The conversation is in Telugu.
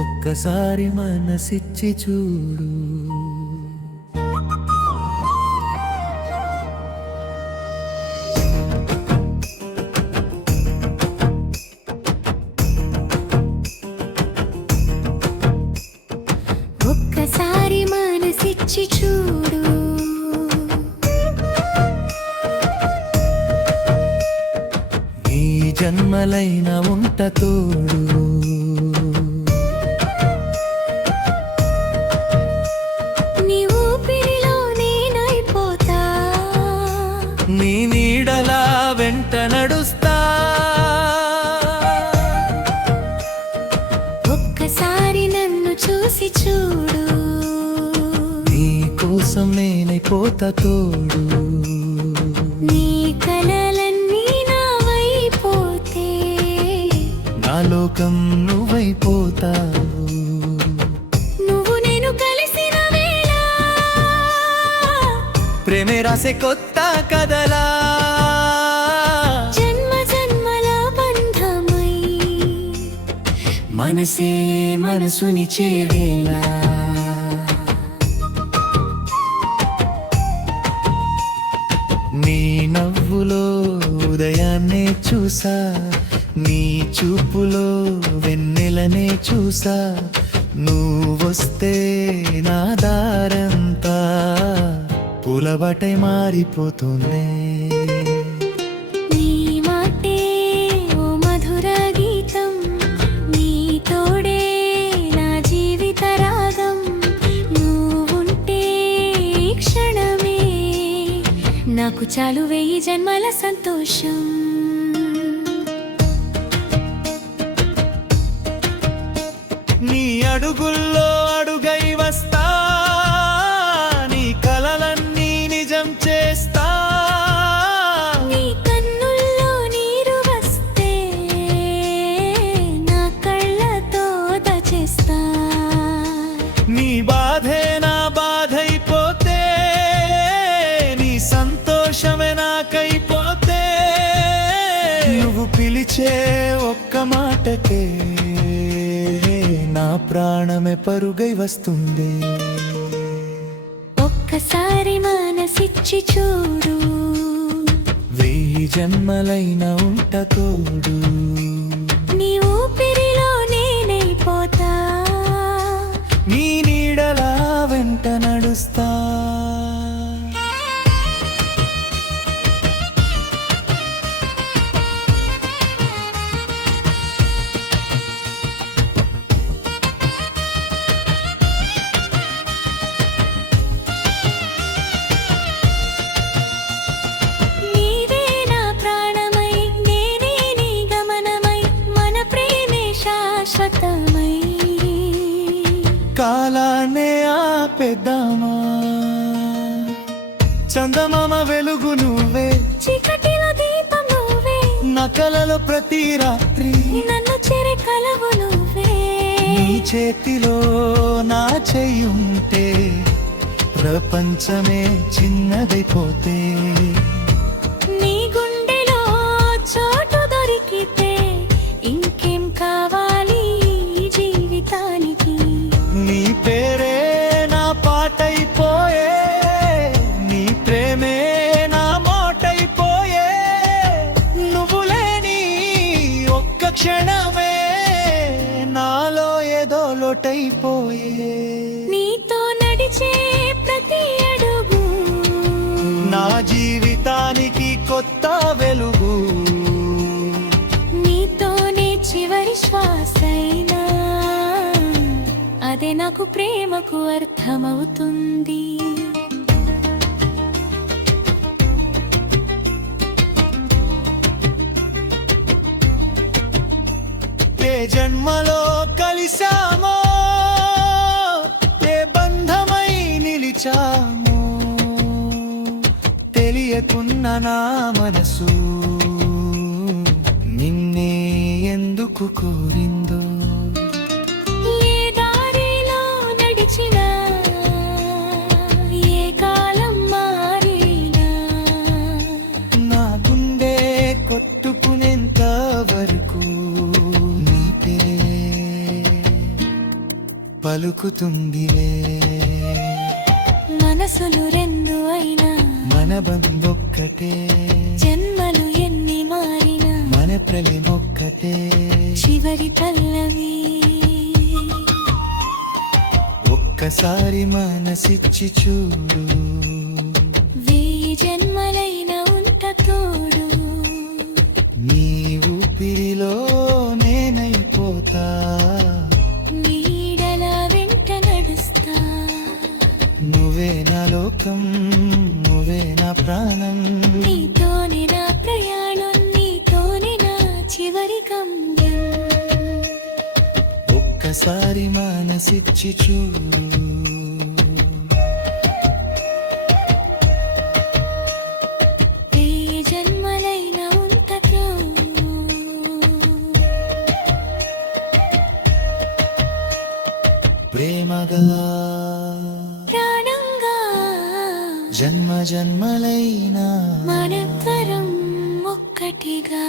ఒక్కసారి మనసిచ్చి చూడు. ఒక్కసారి మనసిచ్చి చూడు. ఈ జన్మలైన ఉంట తోడు. నీ ఊపిరిలో నేనైపోతా, నీ నీడలా వెంట నడుస్తా. ఒక్కసారి నన్ను చూసి చూడు. నీ కోసం నేనైపోతా తోడు. నీ కలలన్నీ నావైపోతే నా లోకం నువ్వైపోతావు. నువ్వు నేను కలిసిన వేళ ప్రేమే రాసే కొత్త కథలా. జన్మ జన్మల బంధమై మనసే మనసుని చేరేలా. నీ నవ్వులో ఉదయాన్నే చూసా, నీ చూపులో వెన్నెలనే చూసా. నువ్వొస్తే నా దారంతా పూలబాటై మారిపోతుంది. నీ మాటే ఓ మధుర గీతం, నీ తోడే నా జీవిత రాగం. నువ్వుంటే ఈ క్షణమే నాకు చాలు 1000 జన్మల సంతోషం. నీ అడుగుల్లో అడుగై వస్తా, నీ కలలన్నీ నిజం చేస్తా. నీ కన్నుల్లో నీరు వస్తే నా కళ్ళతో దచేస్తా. నీ బాధే నా బాధైపోతే, నీ సంతోషమే నాకైపోతే. నువ్వు పిలిచే ఒక్క మాటకే నా ప్రాణమే పరుగై వస్తుంది. ఒక్కసారి మనసిచ్చి చూడు. 1000 జన్మలైన ఉంట తోడు. నీ ఊపిరిలో నేనైపోతా, నీ నీడలా వెంట నడుస్తా. నీవే నా ప్రాణమై, నేనే నీ గమనమై, మన ప్రేమే శాశ్వతమై. కాలాన్నే ఆపేద్దామా, చందమామ వెలుగు నువ్వే, చీకటిలో దీపం నువ్వే, నా కలలో ప్రతి రాత్రి. నన్ను చెరే కలవు నువ్వే. నీ చేతిలో నా చెయ్యుంటే ప్రపంచమే చిన్నదైపోతే. నీ గుండెలో చోటు దొరికితే ఇంకేం కావాలి ఈ జీవితానికి. నీ పేరే నా పాటైపోయే, నీ ప్రేమే నా మోటైపోయే. నువ్వు లేని ఒక్క క్షణమే నాలో ఏదో లోటైపోయే. నీతో నడిచే ప్రతి అడుగు నా జీవితానికి కొత్త వెలుగు. నీతోనే చివరి శ్వాసైనా అదే నాకు ప్రేమకు అర్థమవుతుంది. ఏ జన్మలో కలిసామో, ఏ బంధమై నిలిచామో, తెలియకున్న నా మనసు నిన్నే ఎందుకు కోరిందో. ఏ దారిలో నడిచినా, ఏ కాలం మారినా, నా గుండె కొట్టుకునేంత వరకు నీ పేరే పలుకుతుందిలే. మనసులు రెండు అయినా మన బంధొక్కటే, జన్మలు ఎన్ని మారినా మన ప్రళయమొక్కటే. చివరి పల్లవి ఒక్కసారి మనసిచ్చి చూడు, వెయ్యి జన్మలైన ఉంట తోడు. నీ ఊపిరిలో నేనైపోతా, నీడల వెంట నడుస్తా. నువ్వే నా లోకం, నువ్వే నా ప్రాణం. నీతోనే నా ప్రయాణం, నీతోనే నా చివరి గమ్యం. ఒక్కసారి మనసిచ్చి చూడు, వెయ్యి జన్మలైన ఉంట తోడు. ప్రేమగా ప్రాణంగా జన్మ జన్మలైనా మనతరం ఒక్కటిగా.